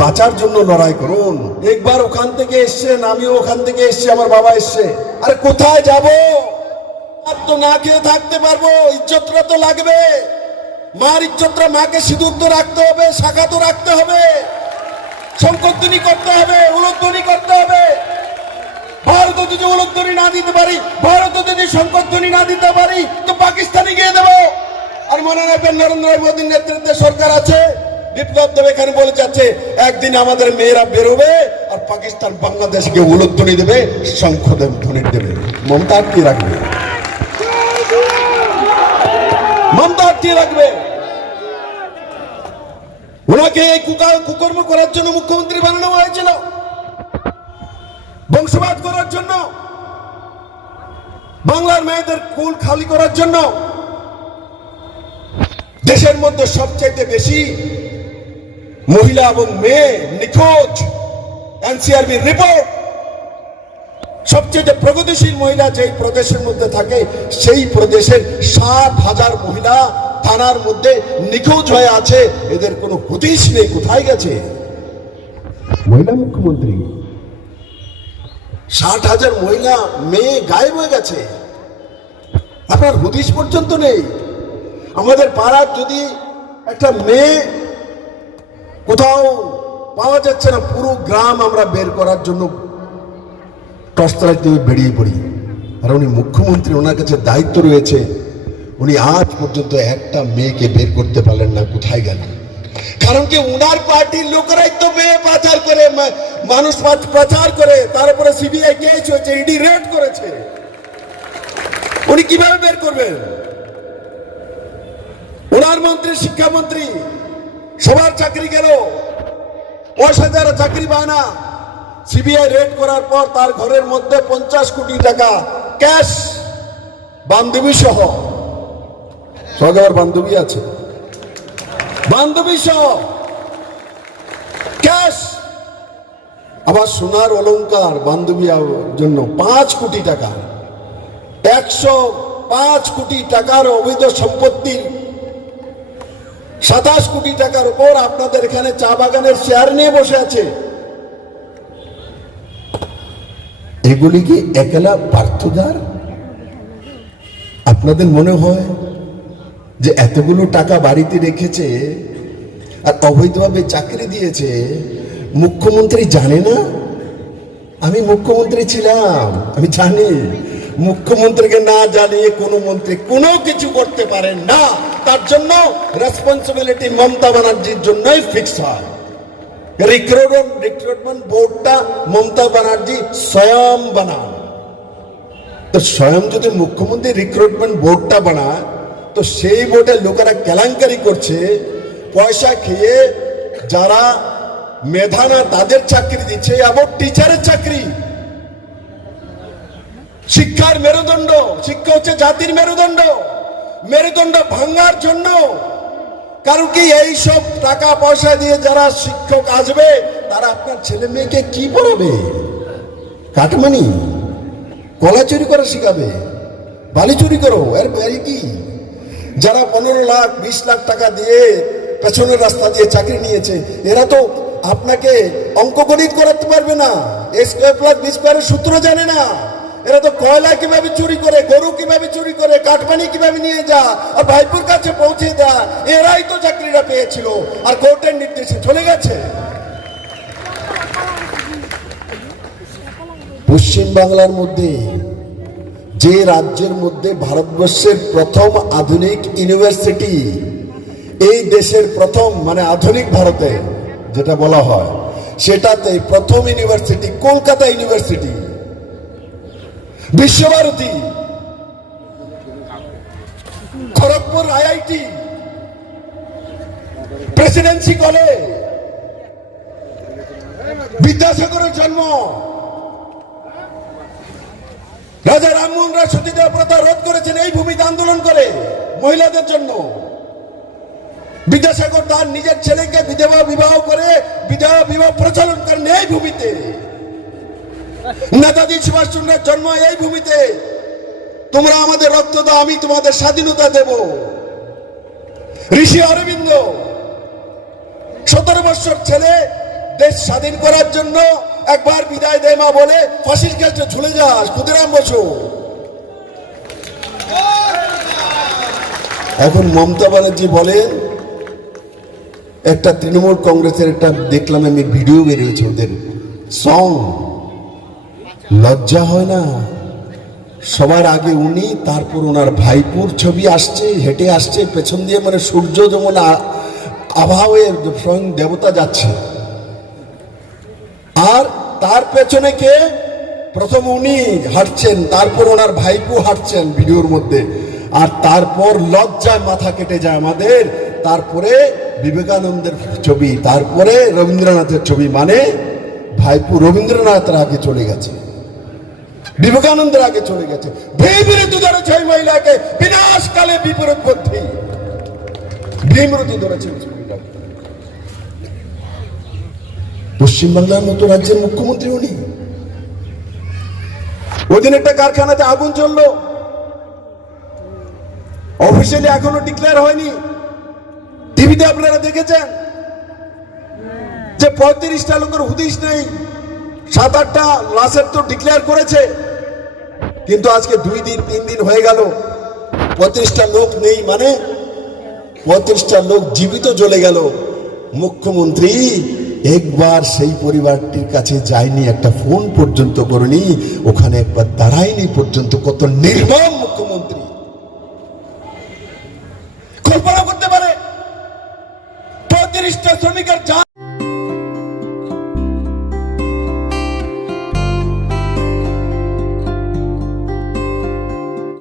বাঁচার জন্য লড়াই করুন। একবার ওখান থেকে এসছেন আমিও ওখান থেকে এসছি, আমার বাবা এসছে। আরে কোথায় যাব? আর তো না খেয়ে থাকতে পারব ইজ্জতটা তো লাগবে। মার ইজ্জতটা মাকে সিঁদুর তো রাখতে হবে, শাখা তো রাখতে হবে। শঙ্করধ্বনি করতে হবে, উলধ্বনি করতে হবে। ভারত যদি উলধ্বনি না দিতে পারি, ভারত যদি শঙ্করধ্বনি না দিতে পারি, তো পাকিস্তানে গিয়ে দেবো। আর মনে রাখবেন, নরেন্দ্র মোদীর নেতৃত্বে সরকার আছে। বিপ্লব এখানে বলে যাচ্ছে, একদিন আমাদের মেয়েরা বেরোবে আর পাকিস্তান বাংলাদেশকে উলধ্বনি দেবে, শঙ্খদেব ধ্বনি দেবে। মমতা কি রাখবে? মমতা কি রাখবে? ওনাকে এই কুকা- কুকর্ম করার জন্য মুখ্যমন্ত্রী বানানো হয়েছিল। বংশবাদ করার জন্য। বাংলার মেয়েদের কুল খালি করার জন্য। দেশের মধ্যে সবচাইতে বেশি মহিলা এবং মেয়ে নিখোঁজ এনসিআরবি রিপোর্ট সবচেয়ে প্রগতিশীল মহিলা যেই প্রদেশের মধ্যে থাকে সেই প্রদেশের ষাট হাজার মহিলা থানার মধ্যে নিখোঁজ হয়ে আছে। এদের কোনো হদিশ নেই কোথায় গেছে? মহিলা মুখ্যমন্ত্রী। ষাট হাজার মহিলা মেয়ে গায়েব হয়ে গেছে। আপনার হদিশ পর্যন্ত নেই। আমাদের পাড়ার যদি একটা মেয়ে কোথাও পাওয়া যাচ্ছে না, পুরো গ্রাম আমরা বের করার জন্য টসতলায় থেকে বেরিয়ে পড়ি। আর উনি মুখ্যমন্ত্রী, ওনার কাছে দায়িত্ব রয়েছে, উনি আজ পর্যন্ত একটা মেয়েকে বের করতে পারলেন না, কোথায় গেলেন কারণ কি উনার পার্টির লোকেরাই তো মেয়ে পাচার করে মানুষ পাচ- পাচার করে, তার উপরে সিবিআই কেস হয়েছে ইডি রেড করেছে। উনি কীভাবে বের করবেন? ওনার মন্ত্রী, শিক্ষামন্ত্রী সবার চাকরি গেল। পয়সা যারা চাকরি পায় না। সিবিআই রেড করার পর তার ঘরের মধ্যে পঞ্চাশ কোটি টাকা ক্যাশ, বান্ধবী সহ। বান্ধবী আছে। বান্ধবী সহ। ক্যাশ। আবার সোনার অলংকার বান্ধবী জন্য পাঁচ কোটি টাকা। একশো পাঁচ কোটি টাকার অবৈধ সম্পত্তির সাতাশ কোটি টাকার উপর আপনাদের এখানে চা বাগানের শেয়ার নিয়ে বসে আছে। এগুলি কি একলা পার্থদার? আপনাদের মনে হয় যে এতগুলো টাকা বাড়িতে রেখেছে আর অবৈধভাবে চাকরি দিয়েছে? মুখ্যমন্ত্রী জানে না? আমি মুখ্যমন্ত্রী ছিলাম, আমি জানি। মুখ্যমন্ত্রীকে না জানিয়ে কোনো মন্ত্রী কোনো কিছু করতে পারেন না, তার জন্য রেসপন্সিবিলিটি মমতা ব্যানার্জির জন্যই ফিক্স হয়। রিক্রুটমেন্ট রিক্রুটমেন্ট বোর্ডটা মমতা ব্যানার্জি স্বয়ং বানান। তো স্বয়ং যদি মুখ্যমন্ত্রী রিক্রুটমেন্ট বোর্ডটা বানায়, তো সেই বোর্ডে লোকেরা কেলেঙ্কারি করছে, পয়সা খেয়ে যারা মেধানা তাদের চাকরি দিচ্ছে এবং টিচারের চাকরি। শিক্ষার মেরুদণ্ড, শিক্ষা হচ্ছে জাতির মেরুদণ্ড। মেরুদণ্ড ভাঙার জন্য কারণ কি এই সব টাকা পয়সা দিয়ে যারা শিক্ষক আসবে, তারা আপনার ছেলে মেয়েকে কি পড়াবে? কাটমানি, কলা চুরি করা শিখাবে, বালি চুরি করো, এর বাইরে কি? যারা পনেরো লাখ, বিশ লাখ টাকা দিয়ে পেছনের রাস্তা দিয়ে চাকরি নিয়েছে, এরা তো আপনাকে অঙ্ক গণিত করাতে পারবে না। এ স্কোয়ার প্লাস বি স্কোয়ারের সূত্র জানে না। এরা তো কয়লা কীভাবে চুরি করে, গরু কীভাবে চুরি করে কাঠমানি কীভাবে নিয়ে যা আর ভাইপুর কাছে পৌঁছে দেয়, এরাই তো চাকরিটা পেয়েছিল আর কোর্টের নির্দেশে চলে গেছে। পশ্চিম বাংলার মধ্যে যে রাজ্যের মধ্যে ভারতবর্ষের প্রথম আধুনিক ইউনিভার্সিটি, এই দেশের প্রথম মানে আধুনিক ভারতে যেটা বলা হয়, সেটাতে প্রথম university Kolkata university. Visva Bharati, Kharagpur IIT, presidency college বিদ্যাসাগরের জন্ম, রাজা রামমোহন রায় সতীদেব প্রথা রোধ করেছেন, এই ভূমিতে আন্দোলন করে মহিলাদের জন্য। বিদ্যাসাগর তার নিজের ছেলেকে বিধবা বিবাহ করে, বিধবা বিবাহ প্রচলন করেন এই ভূমিতে। নেতাজি সুভাষচন্দ্রের জন্ম এই ভূমিতে। তোমরা আমাদের রক্ত দাও, আমি তোমাদের স্বাধীনতা দেব। ঋষি অরবিন্দ, সতেরো বছর ছেলে, দেশ স্বাধীন করার জন্য একবার বিদায় দে মা বলে, ফাঁসির কাছে ঝুলে যাস, ক্ষুদিরাম বসু। এখন মমতা ব্যানার্জি বলেন, একটা তৃণমূল কংগ্রেসের একটা দেখলাম আমি ভিডিও বেরিয়েছে ওদের সং লজ্জা হয় না? সবার আগে উনি, তারপর ওনার ভাইপুর ছবি আসছে, হেঁটে আসছে, পেছন দিয়ে মানে সূর্য যেমন আ- আভা হয়ে স্বয়ং দেবতা যাচ্ছে। আর তার পেছনে কে? প্রথম উনি হাঁটছেন, তারপর ওনার ভাইপু হাঁটছেন ভিডিওর মধ্যে। আর তারপর লজ্জায় মাথা কেটে যায় আমাদের, তারপরে বিবেকানন্দের ছবি, তারপরে রবীন্দ্রনাথের ছবি মানে ভাইপু রবীন্দ্রনাথের আগে চলে গেছে। বিবেকানন্দের আগে চলে গেছে। ভীম ঋতু ধরেছে ওই মহিলাকে বিনাশকালে বিপরীত বুদ্ধি। ভীম ঋতু ধরেছে পশ্চিমবাংলার মতো রাজ্যের মুখ্যমন্ত্রী উনি। ওদিন একটা কারখানাতে আগুন চলল অফিসিয়ালি এখনও ডিক্লেয়ার হয়নি। টিভিতে আপনারা দেখেছেন? যে পঁয়ত্রিশটা লোকের হুদিস নেই। সাত আটটা লাশের তো ডিক্লেয়ার করেছে। কিন্তু আজকে দুই দিন, তিন দিন হয়ে গেল। পঁয়ত্রিশটা লোক নেই মানে পঁয়ত্রিশটা লোক জীবিত জ্বলে গেল। মুখ্যমন্ত্রী, একবার সেই পরিবারটির কাছে যায়নি, একটা ফোন পর্যন্ত করেনি, ওখানে একবার দাঁড়ায়নি পর্যন্ত। কত নির্মম মুখ্যমন্ত্রী। কল্পনা করতে পারে? পঁয়ত্রিশটা শ্রমিকের